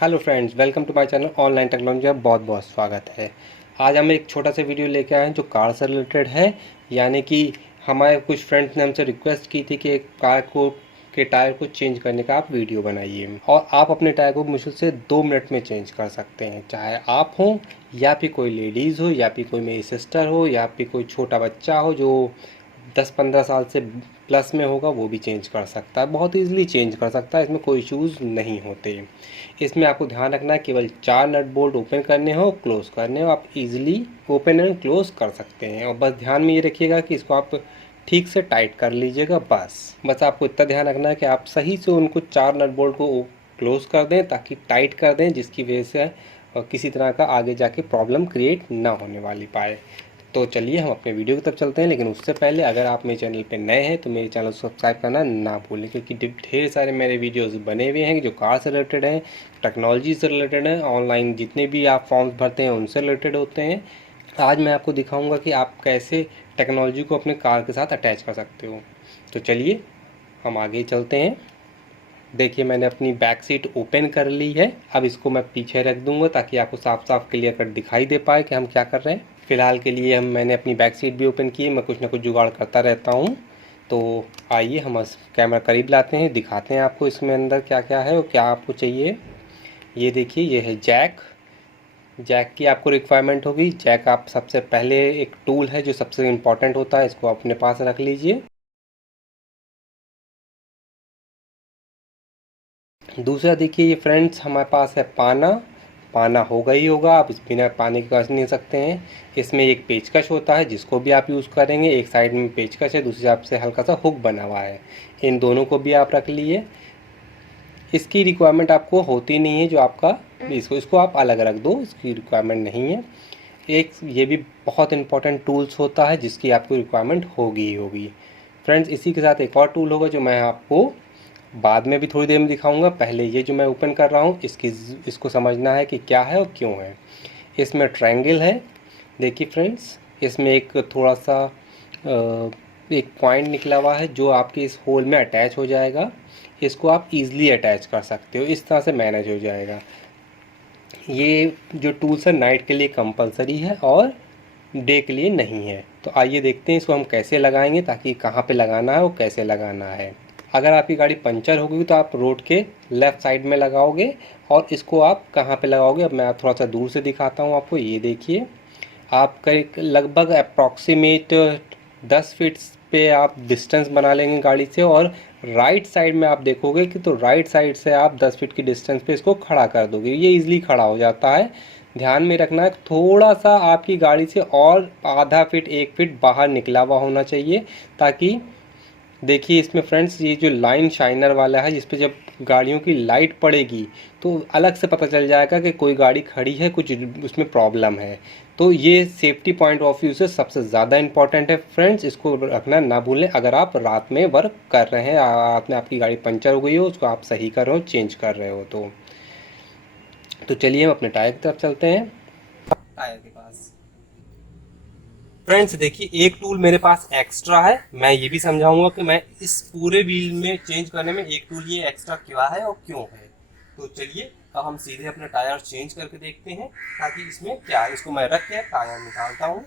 Hello friends, welcome to my channel online technology में बहुत बहुत स्वागत है। आज हम एक छोटा सा वीडियो लेके आए हैं जो कार से रिलेटेड है। यानी कि हमारे कुछ फ्रेंड्स ने हमसे रिक्वेस्ट की थी कि एक कार को के टायर को चेंज करने का आप वीडियो बनाइए, और आप अपने टायर को मुश्किल से 2 मिनट में चेंज कर सकते हैं। चाहे आप हों या फिर कोई लेडीज़ हो या फिर कोई मेरी सिस्टर हो या फिर कोई छोटा बच्चा हो जो 10-15 साल से प्लस में होगा, वो भी चेंज कर सकता है। बहुत ईजिली चेंज कर सकता है, इसमें कोई इश्यूज़ नहीं होते। इसमें आपको ध्यान रखना है केवल 4 नट बोल्ट ओपन करने हो, क्लोज करने हो, आप इजीली ओपन एंड क्लोज कर सकते हैं। और बस ध्यान में ये रखिएगा कि इसको आप ठीक से टाइट कर लीजिएगा। बस आपको इतना ध्यान रखना है कि आप सही से उनको 4 नट बोल्ट को क्लोज कर दें, ताकि टाइट कर दें, जिसकी वजह से किसी तरह का आगे जाके प्रॉब्लम क्रिएट ना होने वाली पाए। तो चलिए हम अपने वीडियो की तरफ चलते हैं, लेकिन उससे पहले अगर आप मेरे चैनल पे नए हैं तो मेरे चैनल को सब्सक्राइब करना ना भूलें, क्योंकि ढेर सारे मेरे वीडियोस बने हुए हैं जो कार से रिलेटेड हैं, टेक्नोलॉजी से रिलेटेड हैं, ऑनलाइन जितने भी आप फॉर्म्स भरते हैं उनसे रिलेटेड होते हैं। आज मैं आपको दिखाऊंगा कि आप कैसे टेक्नोलॉजी को अपने कार के साथ अटैच कर सकते हो। तो चलिए हम आगे चलते हैं। देखिए, मैंने अपनी बैक सीट ओपन कर ली है। अब इसको मैं पीछे रख दूंगा ताकि आपको साफ साफ क्लियर कट दिखाई दे पाए कि हम क्या कर रहे हैं। फ़िलहाल के लिए मैंने अपनी बैक सीट भी ओपन की है। मैं कुछ ना कुछ जुगाड़ करता रहता हूँ। तो आइए हम कैमरा करीब लाते हैं, दिखाते हैं आपको इसमें अंदर क्या क्या है और क्या आपको चाहिए। ये देखिए, ये है जैक। जैक की आपको रिक्वायरमेंट होगी। जैक आप सबसे पहले एक टूल है जो सबसे इम्पॉर्टेंट होता है, इसको अपने पास रख लीजिए। दूसरा देखिए, ये फ्रेंड्स हमारे पास है पाना। पाना होगा ही होगा, आप इस बिना पानी के कर नहीं सकते हैं। इसमें एक पेचकश होता है जिसको भी आप यूज़ करेंगे। एक साइड में पेचकश है, दूसरी साइड से हल्का सा हुक बना हुआ है। इन दोनों को भी आप रख लिए। इसकी रिक्वायरमेंट आपको होती नहीं है, जो आपका इसको आप अलग रख दो, इसकी रिक्वायरमेंट नहीं है। एक ये भी बहुत इंपॉर्टेंट टूल्स होता है जिसकी आपको रिक्वायरमेंट होगी ही होगी। फ्रेंड्स, इसी के साथ एक और टूल होगा जो मैं आपको बाद में भी थोड़ी देर में दिखाऊंगा। पहले ये जो मैं ओपन कर रहा हूँ इसको समझना है कि क्या है और क्यों है। इसमें ट्रायंगल है। देखिए फ्रेंड्स, इसमें एक थोड़ा सा एक पॉइंट निकला हुआ है जो आपके इस होल में अटैच हो जाएगा। इसको आप इजीली अटैच कर सकते हो, इस तरह से मैनेज हो जाएगा। ये जो टूल्स है नाइट के लिए कंपलसरी है और डे के लिए नहीं है। तो आइए देखते हैं इसको हम कैसे लगाएंगे, ताकि कहाँ पे लगाना है और कैसे लगाना है। अगर आपकी गाड़ी पंचर हो गई तो आप रोड के लेफ़्ट साइड में लगाओगे, और इसको आप कहाँ पे लगाओगे अब मैं थोड़ा सा दूर से दिखाता हूँ आपको। ये देखिए, आप करीब लगभग अप्रॉक्सीमेट 10 फीट पे आप डिस्टेंस बना लेंगे गाड़ी से, और राइट साइड में आप देखोगे कि तो राइट साइड से आप 10 फीट की डिस्टेंस पे इसको खड़ा कर दोगे। ये इजीली खड़ा हो जाता है। ध्यान में रखना है थोड़ा सा आपकी गाड़ी से और आधा फीट 1 फीट बाहर निकला हुआ होना चाहिए, ताकि देखिए इसमें फ्रेंड्स ये जो लाइन शाइनर वाला है, जिस पे जब गाड़ियों की लाइट पड़ेगी तो अलग से पता चल जाएगा कि कोई गाड़ी खड़ी है, कुछ उसमें प्रॉब्लम है। तो ये सेफ्टी पॉइंट ऑफ व्यू से सबसे ज़्यादा इंपॉर्टेंट है फ्रेंड्स, इसको रखना ना भूलें। अगर आप रात में वर्क कर रहे हैं, रात में आपकी गाड़ी पंचर हो गई हो, उसको आप सही कर रहे हो, चेंज कर रहे हो, तो चलिए हम अपने टायर की तरफ चलते हैं। टायर के पास फ्रेंड्स देखिए, एक टूल मेरे पास एक्स्ट्रा है। मैं ये भी समझाऊंगा कि मैं इस पूरे व्हील में चेंज करने में एक टूल ये एक्स्ट्रा क्या है और क्यों है। तो चलिए अब हम सीधे अपना टायर चेंज करके देखते हैं, ताकि इसमें क्या है। इसको मैं रख के टायर निकालता हूँ।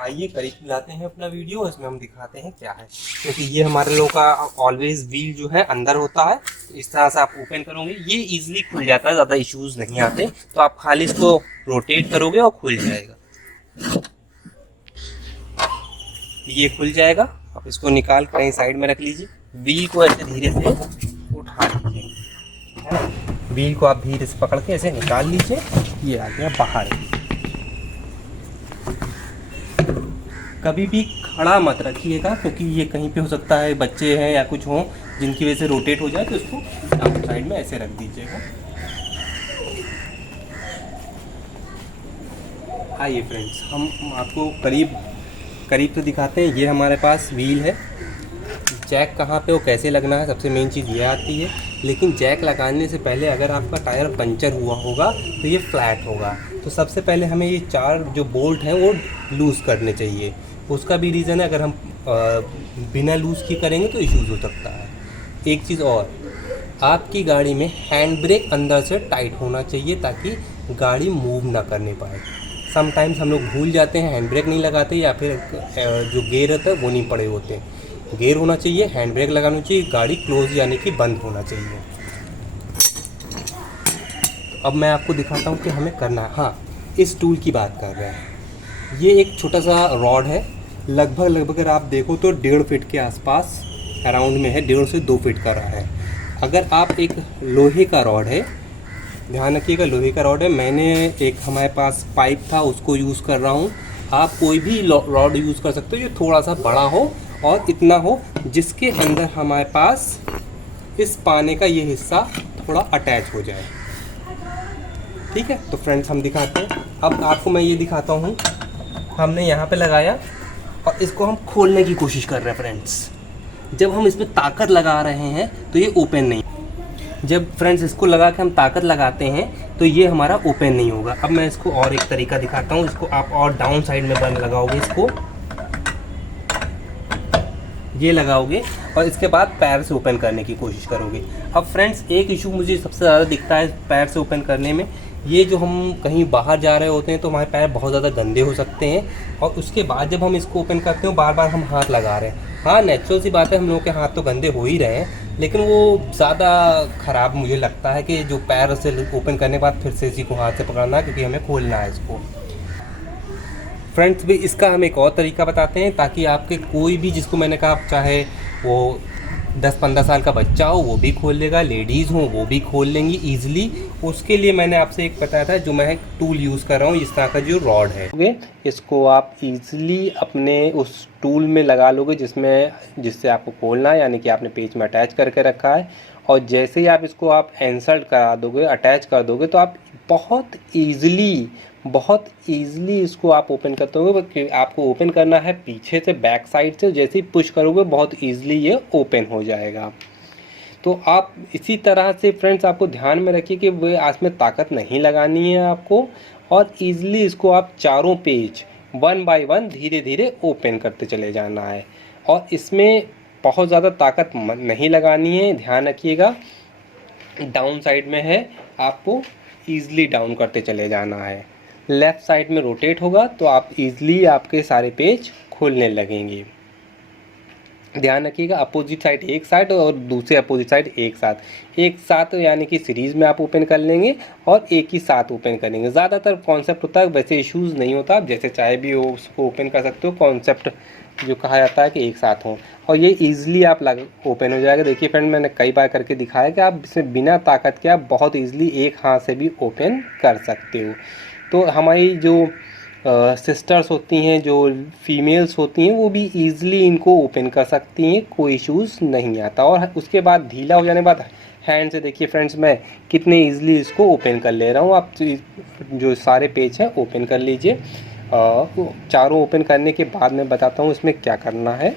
आइए करीब लाते हैं अपना वीडियो, इसमें हम दिखाते हैं क्या है। क्योंकि ये हमारे लोगों का ऑलवेज व्हील जो है अंदर होता है, तो इस तरह से आप ओपन करोगे ये इजीली खुल जाता है, ज़्यादा इश्यूज नहीं आते। तो आप खाली इसको रोटेट करोगे और खुल जाएगा। ये खुल जाएगा। आप इसको निकाल कहीं साइड में रख लीजिए। व्हील को ऐसे धीरे से उठा लीजिए, व्हील को आप धीरे से पकड़ के ऐसे निकाल लीजिए। ये आ गया बाहर। कभी भी खड़ा मत रखिएगा, क्योंकि ये कहीं पे हो सकता है बच्चे हैं या कुछ हों जिनकी वजह से रोटेट हो जाए, तो इसको आप साइड में ऐसे रख दीजिएगा। आइए फ्रेंड्स, हम आपको करीब तो दिखाते हैं। ये हमारे पास व्हील है। जैक कहाँ पे और कैसे लगना है, सबसे मेन चीज़ ये आती है। लेकिन जैक लगाने से पहले अगर आपका टायर पंचर हुआ होगा तो ये फ्लैट होगा। तो सबसे पहले हमें ये 4 जो बोल्ट हैं वो लूज़ करने चाहिए। उसका भी रीज़न है, अगर हम बिना लूज़ किए करेंगे तो इश्यूज़ हो सकता है। एक चीज़ और, आपकी गाड़ी में हैंड ब्रेक अंदर से टाइट होना चाहिए ताकि गाड़ी मूव ना करने पाए। समटाइम्स हम लोग भूल जाते हैं, हैंड ब्रेक नहीं लगाते, या फिर जो गियर रहता है वो नहीं पड़े होते हैं। गियर होना चाहिए, हैंड ब्रेक लगाना चाहिए, गाड़ी क्लोज यानी कि बंद होना चाहिए। अब मैं आपको दिखाता हूँ कि हमें करना है। हाँ, इस टूल की बात कर रहे हैं। ये एक छोटा सा रॉड है, लगभग अगर आप देखो तो 1.5 फीट के आसपास अराउंड में है, 1.5 से 2 फीट का रहा है। अगर आप एक लोहे का रॉड है, ध्यान रखिएगा लोहे का रॉड है, मैंने एक हमारे पास पाइप था उसको यूज़ कर रहा हूँ। आप कोई भी रॉड यूज़ कर सकते हो जो थोड़ा सा बड़ा हो और इतना हो जिसके अंदर हमारे पास इस पाने का ये हिस्सा थोड़ा अटैच हो जाए। ठीक है, तो फ्रेंड्स हम दिखाते हैं। अब आपको मैं ये दिखाता हूँ, हमने यहाँ पे लगाया और इसको हम खोलने की कोशिश कर रहे हैं। फ्रेंड्स जब हम इसमें ताकत लगा रहे हैं तो ये ओपन नहीं, जब फ्रेंड्स इसको लगा के हम ताकत लगाते हैं तो ये हमारा ओपन नहीं होगा। अब मैं इसको और एक तरीका दिखाता हूँ। इसको आप और डाउन साइड में बंद लगाओगे, इसको ये लगाओगे और इसके बाद पैर से ओपन करने की कोशिश करोगे। अब फ्रेंड्स एक इशू मुझे सबसे ज़्यादा दिखता है पैर से ओपन करने में, ये जो हम कहीं बाहर जा रहे होते हैं तो हमारे पैर बहुत ज़्यादा गंदे हो सकते हैं और उसके बाद जब हम इसको ओपन करते हैं बार बार हम हाथ लगा रहे हैं। हाँ, नेचुरल सी बात है, हम लोगों के हाथ तो गंदे हो ही रहे हैं, लेकिन वो ज़्यादा ख़राब मुझे लगता है कि जो पैर से ओपन करने के बाद फिर से इसी को हाथ से पकड़ना है, क्योंकि हमें खोलना है इसको। फ्रेंड्स भी इसका हम एक और तरीका बताते हैं ताकि आपके कोई भी, जिसको मैंने कहा चाहे वो 10-15 साल का बच्चा हो वो भी खोल लेगा, लेडीज़ हो वो भी खोल लेंगी ईजिली। उसके लिए मैंने आपसे एक बताया था जो मैं टूल यूज़ कर रहा हूँ, इस तरह का जो रॉड है, इसको आप ईजिली अपने उस टूल में लगा लोगे जिससे आपको खोलना है, यानी कि आपने पेच में अटैच करके रखा है। और जैसे ही आप इसको आप इंसर्ट करा दोगे, अटैच कर दोगे, तो आप बहुत ईजिली इसको आप ओपन करते होगे। क्योंकि आपको ओपन करना है पीछे से, बैक साइड से, जैसे ही पुश करोगे बहुत ईजिली ये ओपन हो जाएगा। तो आप इसी तरह से फ्रेंड्स आपको ध्यान में रखिए कि वो आज में ताकत नहीं लगानी है आपको, और ईजिली इसको आप चारों पेज 1 बाय 1 धीरे धीरे ओपन करते चले जाना है। और इसमें बहुत ज़्यादा ताकत नहीं लगानी है, ध्यान रखिएगा। डाउन साइड में है, आपको ईजिली डाउन करते चले जाना है। लेफ़्ट साइड में रोटेट होगा तो आप ईजिली आपके सारे पेज खोलने लगेंगे। ध्यान रखिएगा, अपोजिट साइड एक साइड और दूसरे अपोजिट साइड एक साथ यानी कि सीरीज़ में आप ओपन कर लेंगे और एक ही साथ ओपन करेंगे। ज़्यादातर कॉन्सेप्ट होता है, वैसे इश्यूज़ नहीं होता, आप जैसे चाहे भी हो उसको ओपन कर सकते हो। कॉन्सेप्ट जो कहा जाता है कि एक साथ हो, और ये ईजिली आप ओपन हो जाएगा। देखिए फ्रेंड, मैंने कई बार करके दिखाया कि आप इसमें बिना ताकत के आप बहुत ईजिली एक हाथ से भी ओपन कर सकते हो। तो हमारी जो सिस्टर्स होती हैं, जो फीमेल्स होती हैं, वो भी ईज़िली इनको ओपन कर सकती हैं, कोई इश्यूज़ नहीं आता। और उसके बाद ढीला हो जाने के बाद हैंड से देखिए फ्रेंड्स मैं कितने ईजिली इसको ओपन कर ले रहा हूँ। आप जो सारे पेज हैं ओपन कर लीजिए। चारों ओपन करने के बाद मैं बताता हूँ इसमें क्या करना है।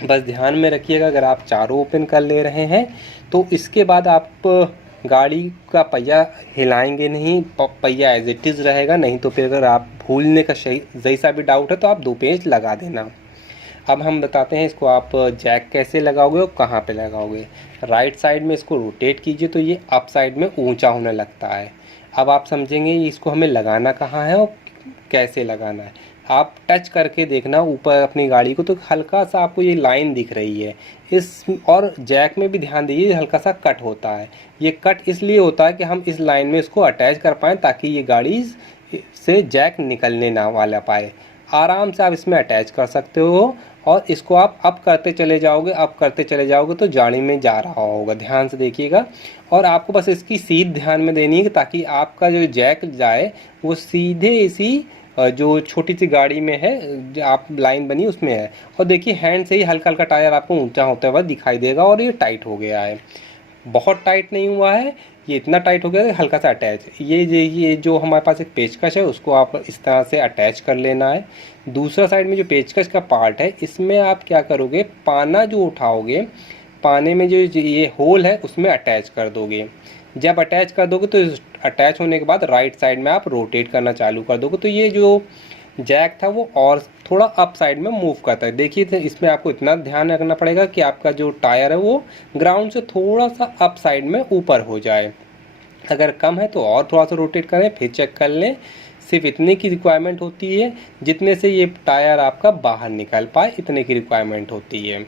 बस ध्यान में रखिएगा, अगर आप चारों ओपन कर ले रहे हैं तो इसके बाद आप गाड़ी का पहिया हिलाएंगे नहीं, पहिया एज इट इज़ रहेगा। नहीं तो फिर अगर आप भूलने का जैसा भी डाउट है तो आप 2 पेज लगा देना। अब हम बताते हैं इसको आप जैक कैसे लगाओगे और कहाँ पे लगाओगे। राइट साइड में इसको रोटेट कीजिए तो ये अप साइड में ऊंचा होने लगता है। अब आप समझेंगे इसको हमें लगाना कहाँ है और कैसे लगाना है। आप टच करके देखना ऊपर अपनी गाड़ी को, तो हल्का सा आपको ये लाइन दिख रही है इस, और जैक में भी ध्यान दीजिए हल्का सा कट होता है। ये कट इसलिए होता है कि हम इस लाइन में इसको अटैच कर पाएँ ताकि ये गाड़ी से जैक निकलने ना वाला पाए। आराम से आप इसमें अटैच कर सकते हो और इसको आप अप करते चले जाओगे तो गाड़ी में जा रहा होगा। ध्यान से देखिएगा, और आपको बस इसकी सीध ध्यान में देनी है ताकि आपका जो जैक जाए वो सीधे इसी जो छोटी सी गाड़ी में है, जो आप लाइन बनी उसमें है। और देखिए हैंड से ही हल्का हल्का टायर आपको ऊंचा होता हुआ दिखाई देगा और ये टाइट हो गया है। बहुत टाइट नहीं हुआ है, ये इतना टाइट हो गया है हल्का सा अटैच। ये जो हमारे पास एक पेचकश है उसको आप इस तरह से अटैच कर लेना है। दूसरा साइड में जो पेचकश का पार्ट है इसमें आप क्या करोगे, पाना जो उठाओगे, पाने में जो ये होल है उसमें अटैच कर दोगे। जब अटैच कर दोगे तो अटैच होने के बाद राइट साइड में आप रोटेट करना चालू कर दोगे तो ये जो जैक था वो और थोड़ा अप साइड में मूव करता है। देखिए तो इसमें आपको इतना ध्यान रखना पड़ेगा कि आपका जो टायर है वो ग्राउंड से थोड़ा सा अप साइड में ऊपर हो जाए। अगर कम है तो और थोड़ा सा रोटेट करें, फिर चेक कर लें। सिर्फ इतने की रिक्वायरमेंट होती है, जितने से ये टायर आपका बाहर निकल पाए, इतने की रिक्वायरमेंट होती है।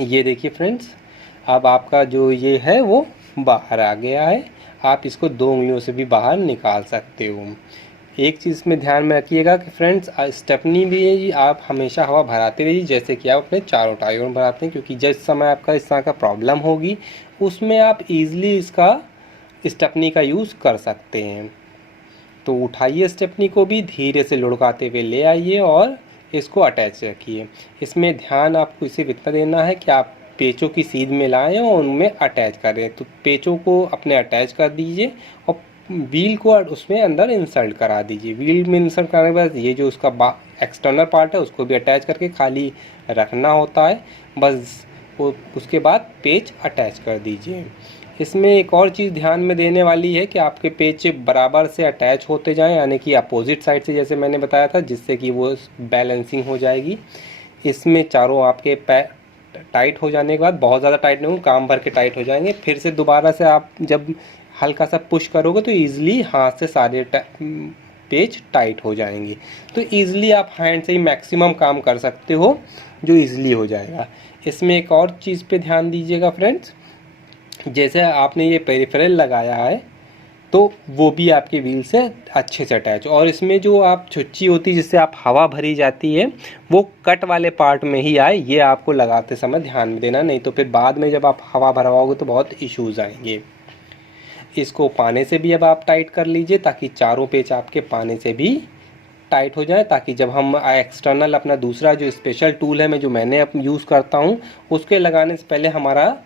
ये देखिए फ्रेंड्स, अब आपका जो ये है वो बाहर आ गया है। आप इसको 2 उंगलियों से भी बाहर निकाल सकते हो। एक चीज़ में ध्यान में रखिएगा कि फ्रेंड्स, स्टेपनी भी है आप हमेशा हवा भराते रहिए जैसे कि आप अपने चारों टायरों में भराते हैं, क्योंकि जिस समय आपका इस तरह का प्रॉब्लम होगी उसमें आप ईज़िली इसका स्टेपनी का यूज़ कर सकते हैं। तो उठाइए स्टेपनी को भी धीरे से लुढ़काते हुए ले आइए और इसको अटैच रखिए। इसमें ध्यान आपको सिर्फ इतना देना है कि आप पेचों की सीध में लाएं और उनमें अटैच करें। तो पेचों को अपने अटैच कर दीजिए और व्हील को उसमें अंदर इंसर्ट करा दीजिए। व्हील में इंसर्ट करने के बाद ये जो उसका एक्सटर्नल पार्ट है उसको भी अटैच करके खाली रखना होता है, बस उसके बाद पेच अटैच कर दीजिए। इसमें एक और चीज़ ध्यान में देने वाली है कि आपके पेच बराबर से अटैच होते जाएं, यानी कि अपोजिट साइड से, जैसे मैंने बताया था, जिससे कि वो बैलेंसिंग हो जाएगी। इसमें चारों आपके पैर टाइट हो जाने के बाद, बहुत ज़्यादा टाइट नहीं हो, काम भर के टाइट हो जाएंगे, फिर से दोबारा से आप जब हल्का सा पुश करोगे तो ईज़िली हाथ से सारे पेच टाइट हो जाएंगे। तो ईज़िली आप हैंड से ही मैक्सिमम काम कर सकते हो, जो ईज़िली हो जाएगा। इसमें एक और चीज़ पे ध्यान दीजिएगा फ्रेंड्स, जैसे आपने ये पेरिफेरल लगाया है तो वो भी आपके व्हील से अच्छे से अटैच, और इसमें जो आप छुच्ची होती है जिससे आप हवा भरी जाती है वो कट वाले पार्ट में ही आए, ये आपको लगाते समय ध्यान में देना, नहीं तो फिर बाद में जब आप हवा भरवाओगे तो बहुत इश्यूज़ आएंगे। इसको पाने से भी अब आप टाइट कर लीजिए ताकि चारों पेच आपके पाने से भी टाइट हो जाए, ताकि जब हम एक्सटर्नल अपना दूसरा जो स्पेशल टूल है मैं जो मैंने यूज़ करता हूँ उसके लगाने से पहले हमारा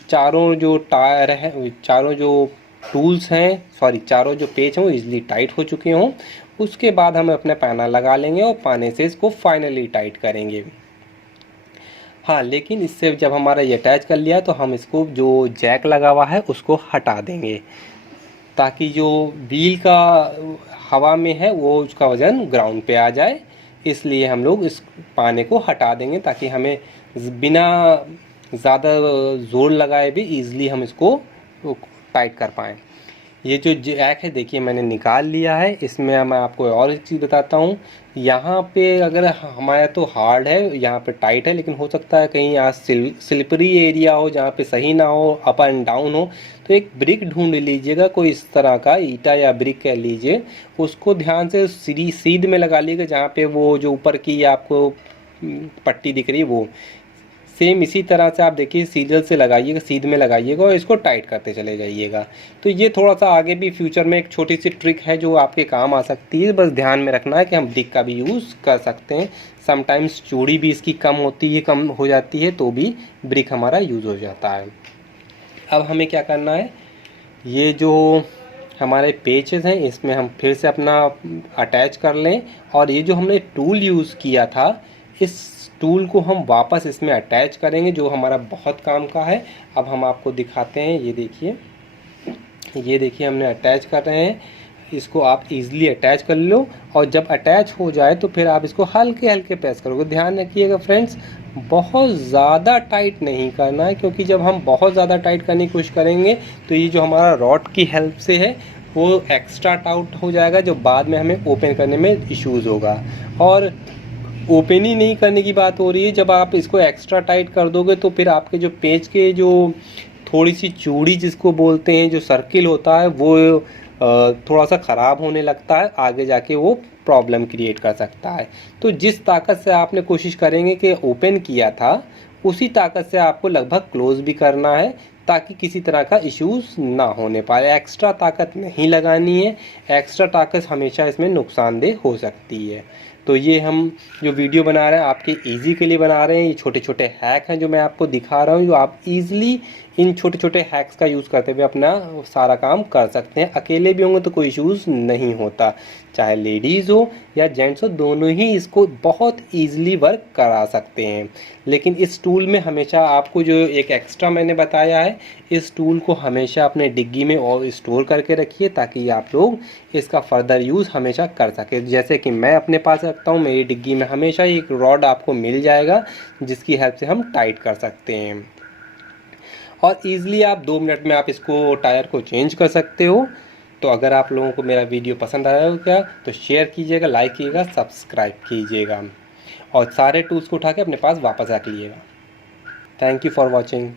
चारों जो टायर है, चारों जो टूल्स हैं, सॉरी चारों जो पेच हैं वो इजीली टाइट हो चुके हों। उसके बाद हम अपना पैना लगा लेंगे और पाने से इसको फाइनली टाइट करेंगे। हाँ, लेकिन इससे जब हमारा ये अटैच कर लिया तो हम इसको जो जैक लगा हुआ है उसको हटा देंगे, ताकि जो व्हील का हवा में है वो उसका वज़न ग्राउंड पे आ जाए। इसलिए हम लोग इस पाने को हटा देंगे ताकि हमें बिना ज़्यादा ज़ोर लगाए भी ईज़िली हम इसको टाइट कर पाएँ। ये जो जैक है देखिए मैंने निकाल लिया है। इसमें मैं आपको और एक चीज़ बताता हूँ, यहाँ पे अगर हमारा तो हार्ड है, यहाँ पे टाइट है, लेकिन हो सकता है कहीं यहाँ स्लिपरी एरिया हो जहाँ पे सही ना हो, अप एंड डाउन हो, तो एक ब्रिक ढूंढ लीजिएगा, कोई इस तरह का ईटा या ब्रिक कह लीजिए, उसको ध्यान से सीध में लगा लीजिएगा जहाँ पे वो जो ऊपर की आपको पट्टी दिख रही है वो। सेम इसी तरह से आप देखिए सीरियल से लगाइएगा, सीध में लगाइएगा और इसको टाइट करते चले जाइएगा। तो ये थोड़ा सा आगे भी फ्यूचर में एक छोटी सी ट्रिक है जो आपके काम आ सकती है, बस ध्यान में रखना है कि हम ब्रिक का भी यूज़ कर सकते हैं। समटाइम्स चूड़ी भी इसकी कम होती है, कम हो जाती है, तो भी ब्रिक हमारा यूज़ हो जाता है। अब हमें क्या करना है, ये जो हमारे पेचेस हैं इसमें हम फिर से अपना अटैच कर लें, और ये जो हमने टूल यूज़ किया था इस टूल को हम वापस इसमें अटैच करेंगे, जो हमारा बहुत काम का है। अब हम आपको दिखाते हैं, ये देखिए हमने अटैच कर रहे हैं। इसको आप इजीली अटैच कर लो, और जब अटैच हो जाए तो फिर आप इसको हल्के हल्के प्रेस करोगे। ध्यान रखिएगा फ्रेंड्स, बहुत ज़्यादा टाइट नहीं करना है, क्योंकि जब हम बहुत ज़्यादा टाइट करने की कोशिश करेंगे तो ये जो हमारा रॉड की हेल्प से है वो एक्स्ट्रा टाइट हो जाएगा, जो बाद में हमें ओपन करने में इश्यूज़ होगा। और ओपन ही नहीं करने की बात हो रही है, जब आप इसको एक्स्ट्रा टाइट कर दोगे तो फिर आपके जो पेच के जो थोड़ी सी चूड़ी जिसको बोलते हैं, जो सर्किल होता है, वो थोड़ा सा ख़राब होने लगता है, आगे जाके वो प्रॉब्लम क्रिएट कर सकता है। तो जिस ताकत से आपने कोशिश करेंगे कि ओपन किया था उसी ताकत से आपको लगभग क्लोज भी करना है, ताकि किसी तरह का इश्यूज़ ना होने पाए। एक्स्ट्रा ताकत नहीं लगानी है, एक्स्ट्रा ताकत हमेशा इसमें नुकसानदेह हो सकती है। तो ये हम जो वीडियो बना रहे हैं आपके इजी के लिए बना रहे हैं, ये छोटे छोटे हैक हैं जो मैं आपको दिखा रहा हूँ, जो आप इजीली इन छोटे छोटे हैक्स का यूज़ करते हुए अपना सारा काम कर सकते हैं। अकेले भी होंगे तो कोई इश्यूज़ नहीं होता, चाहे लेडीज़ हो या जेंट्स हो, दोनों ही इसको बहुत ईजिली वर्क करा सकते हैं। लेकिन इस टूल में हमेशा आपको जो एक एक्स्ट्रा मैंने बताया है, इस टूल को हमेशा अपने डिग्गी में और स्टोर करके रखिए ताकि आप लोग इसका फर्दर यूज़ हमेशा कर सकें। जैसे कि मैं अपने पास रखता हूँ, मेरी डिग्गी में हमेशा एक रॉड आपको मिल जाएगा जिसकी हेल्प से हम टाइट कर सकते हैं, और ईज़िली आप 2 मिनट में आप इसको टायर को चेंज कर सकते हो। तो अगर आप लोगों को मेरा वीडियो पसंद आया होगा तो शेयर कीजिएगा, लाइक कीजिएगा, सब्सक्राइब कीजिएगा और सारे टूल्स को उठा के अपने पास वापस रख लीजिएगा। Thank you for watching.